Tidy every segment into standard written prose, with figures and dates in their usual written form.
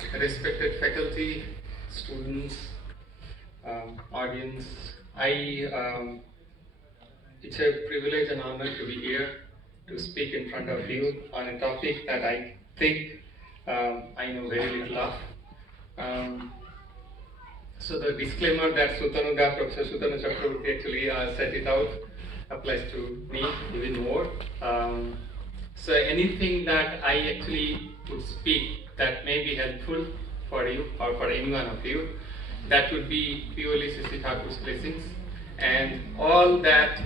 Respected faculty, students, audience, it's a privilege and honor to be here to speak in front of you on a topic that I think I know very little of. So the disclaimer that Professor Sutanu Chakraborty actually set it out applies to me even more. So anything that I actually would speak that may be helpful for you or for any one of you, that would be purely Sisi Thakur's blessings, and all that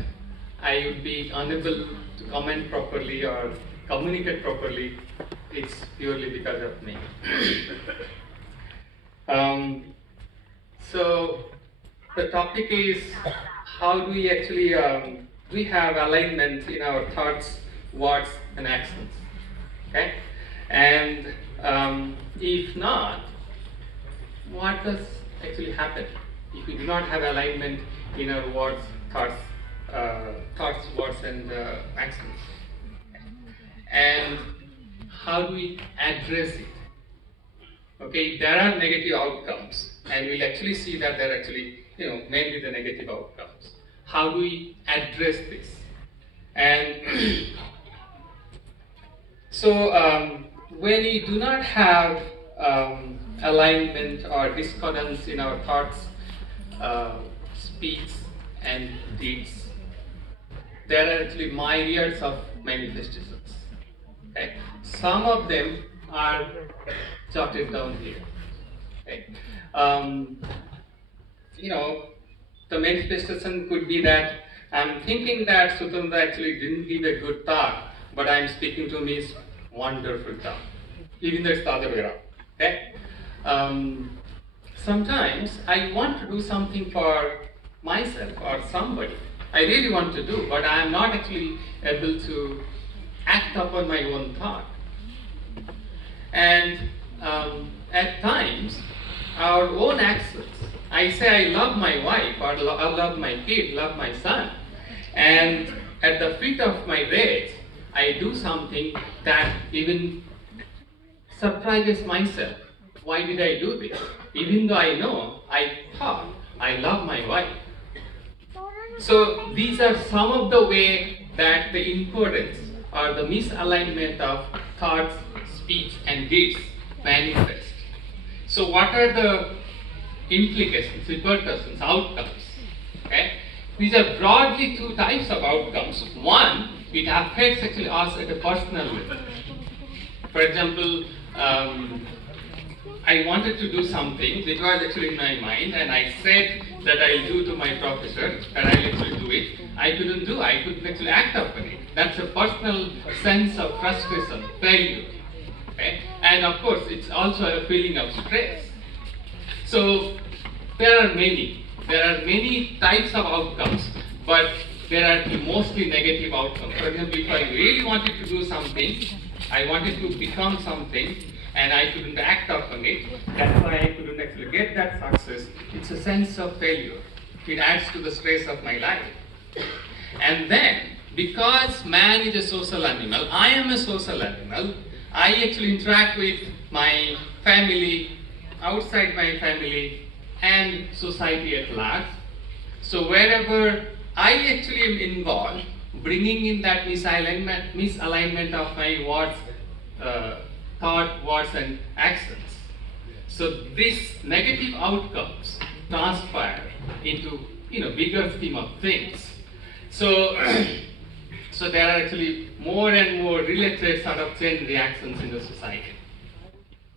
I would be unable to comment properly or communicate properly, it's purely because of me. So the topic is, how do we actually we have alignment in our thoughts, words, and actions. Okay, and if not, what does actually happen if we do not have alignment in our words, thoughts, words, and actions? And how do we address it? Okay, there are negative outcomes, and we'll actually see that there are actually, mainly the negative outcomes. How do we address this? And so, when we do not have alignment or discordance in our thoughts, speech, and deeds, there are actually myriads of manifestations. Okay? Some of them are jotted down here. Okay? The manifestation could be that I'm thinking that Sutanda actually didn't give a good talk, but I'm speaking to his wonderful talk, even though it's the other way around. Okay? Sometimes I want to do something for myself or somebody. I really want to do, but I am not actually able to act upon my own thought. And at times, our own actions, I say I love my wife, or I love my kid, love my son, and at the feet of my bed, I do something that even surprises myself. Why did I do this? Even though I know, I thought I love my wife. So these are some of the ways that the incoherence or the misalignment of thoughts, speech, and deeds manifest. So what are the implications, repercussions, outcomes? Okay? These are broadly two types of outcomes. One, it affects actually us at a personal level. For example, I wanted to do something which was actually in my mind, and I said that I'll do to my professor, that I'll actually do it. I couldn't actually act upon it. That's a personal sense of frustration, failure. Okay? And of course, it's also a feeling of stress. So there are many types of outcomes, but there are mostly negative outcomes. For example, if I really wanted to do something, I wanted to become something, and I couldn't act upon it, that's why I couldn't actually get that success. It's a sense of failure. It adds to the stress of my life. And then, because man is a social animal, I am a social animal, I actually interact with my family, outside my family, and society at large. So wherever I actually am involved, bringing in that misalignment of my words, thought, words, and actions. So these negative outcomes transpire into bigger scheme of things. So so there are actually more and more related sort of chain reactions in the society.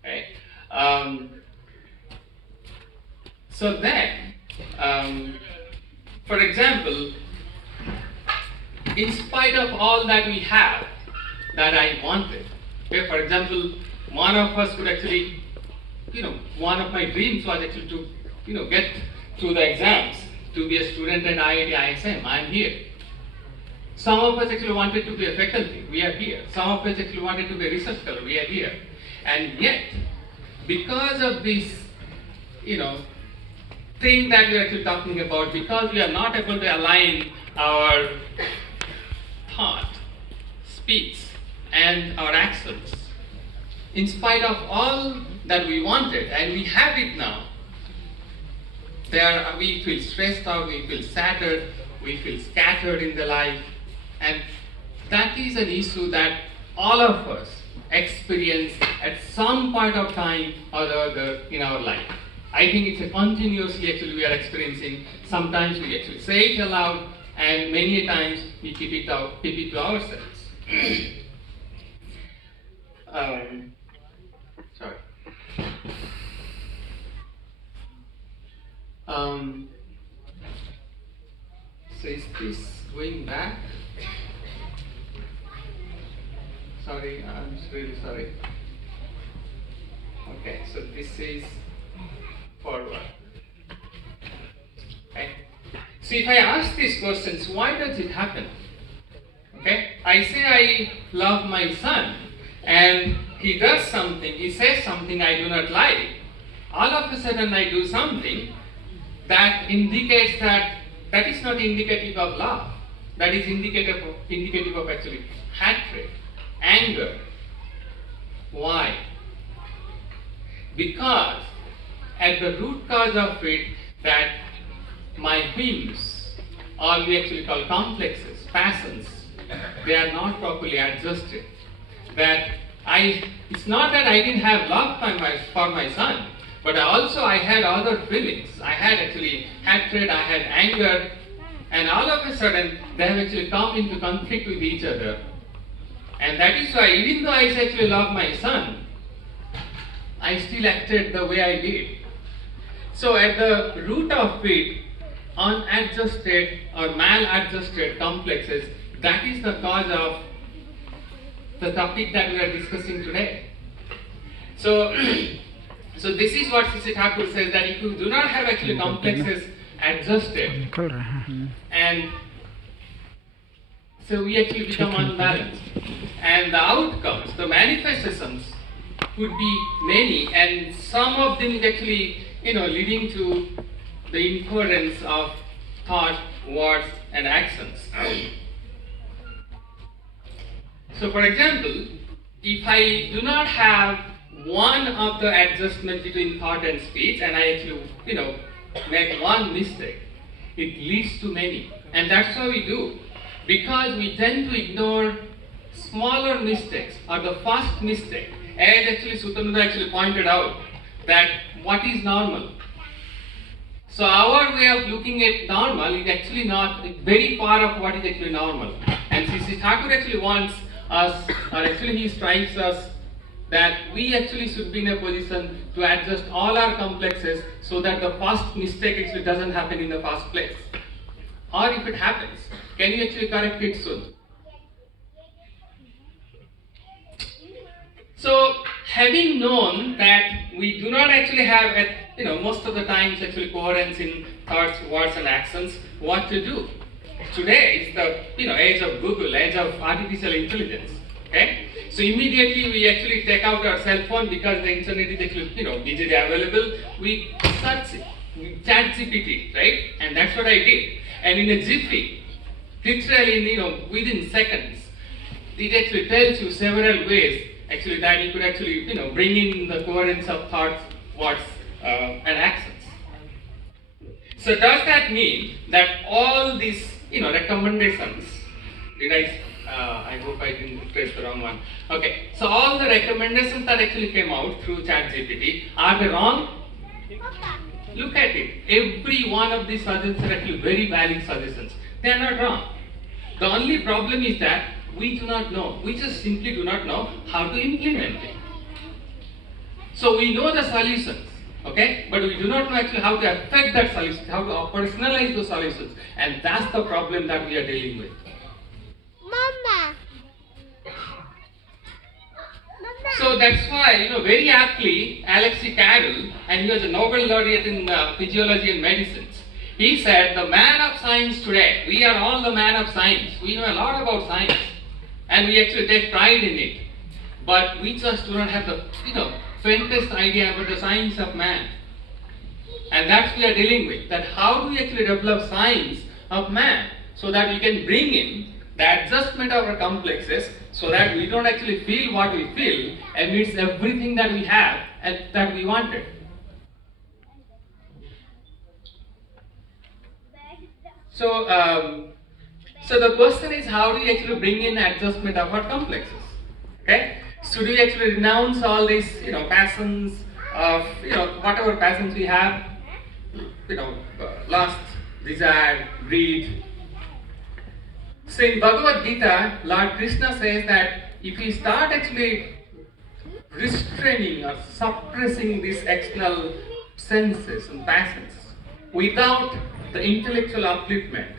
Okay? So then, for example, in spite of all that we have, that I wanted, okay, for example, one of us could actually, one of my dreams was actually to, get through the exams, to be a student at IIT ISM. I am here. Some of us actually wanted to be a faculty. We are here. Some of us actually wanted to be a research fellow. We are here. And yet, because of this, thing that we are actually talking about, because we are not able to align our thought, speech, and our actions, in spite of all that we wanted, and we have it now, we feel stressed out, we feel shattered, we feel scattered in the life, and that is an issue that all of us experience at some point of time or the other in our life. I think it's a continuously actually we are experiencing. Sometimes we actually say it aloud, and many times we keep it to ourselves. Sorry. So is this going back? Sorry, I'm really sorry. Okay, so this is forward. Okay. So if I ask these questions, why does it happen? Okay, I say I love my son, and he does something, he says something I do not like. All of a sudden I do something that indicates that is not indicative of love. That is indicative of actually hatred, anger. Why? Because at the root cause of it, that my whims, or we actually call complexes, passions, they are not properly adjusted. It's not that I didn't have love for my son, but I had other feelings. I had actually hatred, I had anger, and all of a sudden they have actually come into conflict with each other. And that is why, even though I actually love my son, I still acted the way I did. So at the root of it, unadjusted or maladjusted complexes, that is the cause of the topic that we are discussing today. So, so this is what Sisi Thakur says, that if you do not have actually complexes adjusted, and so we actually become unbalanced, and the outcomes, the manifestations could be many, and some of them is actually leading to the incoherence of thought, words, and actions. So, for example, if I do not have one of the adjustments between thought and speech, and I actually, make one mistake, it leads to many, and that's how we do, because we tend to ignore smaller mistakes or the first mistake. As actually Sutananda actually pointed out, that what is normal. So our way of looking at normal is actually not very far of what is actually normal. And Sisi Thakur actually wants us, or actually he strives us, that we actually should be in a position to adjust all our complexes so that the first mistake actually doesn't happen in the first place. Or if it happens, can you actually correct it soon? So, having known that we do not actually have, most of the times actually coherence in thoughts, words, and actions, what to do? Today is the age of Google, age of artificial intelligence. Okay, so immediately we actually take out our cell phone because the internet is actually easily available. We search it, we chat GPT, right? And that's what I did. And in a jiffy, literally within seconds, it actually tells you several ways actually that you could actually bring in the coherence of thoughts, words, and actions. So does that mean that all these recommendations, I hope I didn't press the wrong one. Okay, so all the recommendations that actually came out through ChatGPT, are they wrong? Look at it. Every one of these suggestions are actually very valid suggestions. They are not wrong. The only problem is that we do not know. We just simply do not know how to implement it. So we know the solutions, okay, but we do not know actually how to affect that solution, how to personalize those solutions, and that's the problem that we are dealing with. Mama. So that's why, very aptly, Alexei Carrel, and he was a Nobel laureate in physiology and medicine, he said, the man of science today, we are all the man of science. We know a lot about science, and we actually take pride in it. But we just do not have the, faintest idea about the science of man. And that's what we are dealing with, that how do we actually develop science of man so that we can bring in the adjustment of our complexes so that we don't actually feel what we feel amidst everything that we have and that we wanted. So the question is, how do we actually bring in adjustment of our complexes? Okay? Should we actually renounce all these, passions of, whatever passions we have, lust, desire, greed? So in Bhagavad Gita, Lord Krishna says that if we start actually restraining or suppressing these external senses and passions without the intellectual upliftment,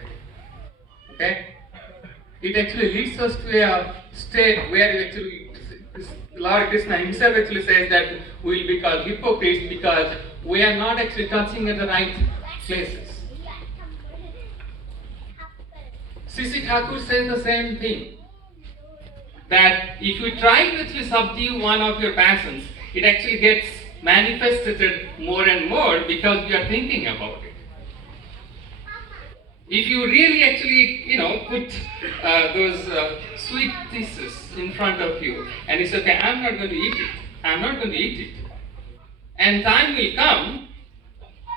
okay, it actually leads us to a state where actually Lord Krishna himself actually says that we will be called hypocrites because we are not actually touching at the right places. Sisi Thakur says the same thing, that if you try to actually subdue one of your passions, it actually gets manifested more and more because you are thinking about it. If you really actually, put those sweet dishes in front of you and you say, okay, I'm not going to eat it, I'm not going to eat it. And time will come,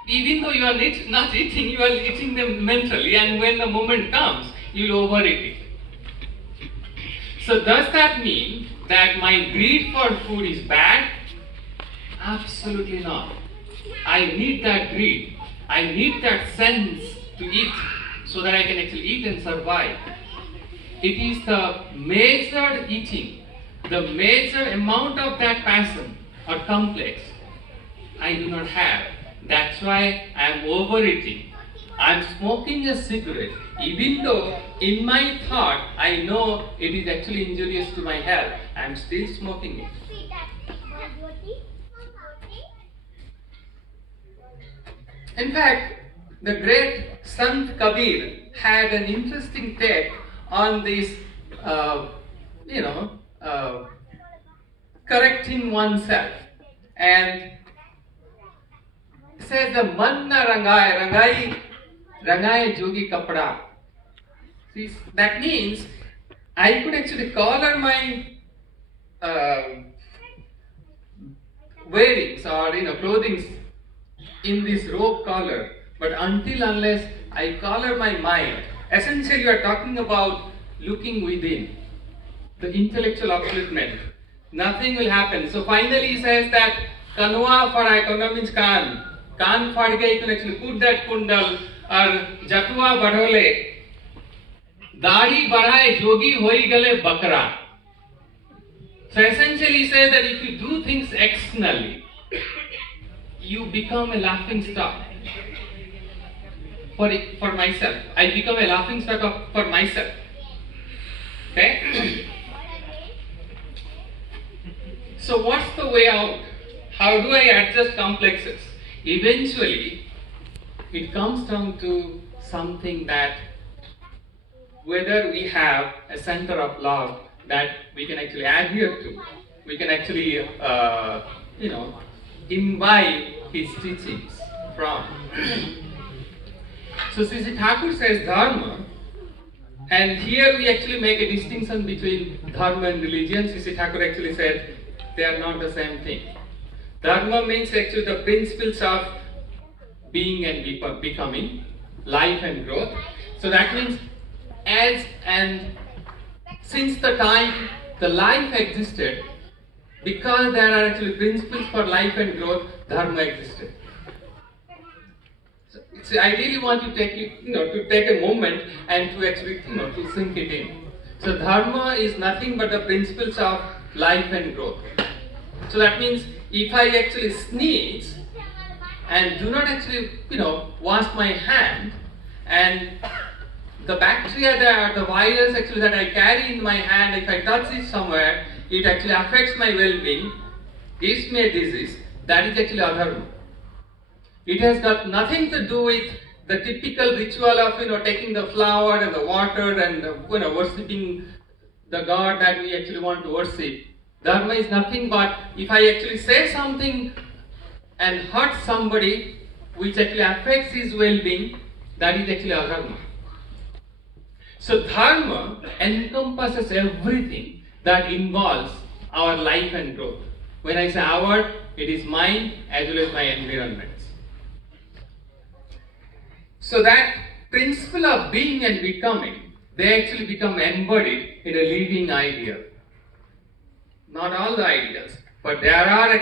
even though you are not eating, you are eating them mentally, and when the moment comes, you'll overeat it. So does that mean that my greed for food is bad? Absolutely not. I need that greed. I need that sense to eat so that I can actually eat and survive. It is the measured eating, the measured amount of that passion or complex I do not have. That's why I am overeating. I am smoking a cigarette, even though in my thought I know it is actually injurious to my health. I am still smoking it. In fact, the great Sant Kabir had an interesting take on this, correcting oneself. And says the manna rangai jogi kapda. See, that means I could actually color my wearings or clothing in this robe collar, but unless I color my mind, essentially you are talking about looking within, the intellectual upliftment. Nothing will happen. So finally he says that kanwa fadai, kanwa means kan fadgai, you can actually put that kundal, or jatwa badhole, dadi badhai jogi hoi gale bakra. So essentially he says that if you do things externally, you become a laughing stock for myself. I become a laughing stock for myself. Okay? So what's the way out? How do I adjust complexes? Eventually, it comes down to something that whether we have a center of love that we can actually adhere to, we can actually, imbibe his teachings from. So Sisi Thakur says dharma, and here we actually make a distinction between dharma and religion. Sisi Thakur actually said they are not the same thing. Dharma means actually the principles of being and becoming, life and growth. So that means as and since the time the life existed, because there are actually principles for life and growth, dharma existed. So I really want to take to take a moment and to actually to sink it in. So dharma is nothing but the principles of life and growth. So that means if I actually sneeze and do not actually wash my hand, and the bacteria there, the virus actually that I carry in my hand, if I touch it somewhere, it actually affects my well-being, gives me a disease. That is actually adharma. It has got nothing to do with the typical ritual of taking the flower and the water and worshipping the God that we actually want to worship. Dharma is nothing but if I actually say something and hurt somebody which actually affects his well-being, that is actually adharma. So dharma encompasses everything that involves our life and growth. When I say our, it is mine as well as my environments. So that principle of being and becoming, they actually become embodied in a living idea. Not all the ideas, but there are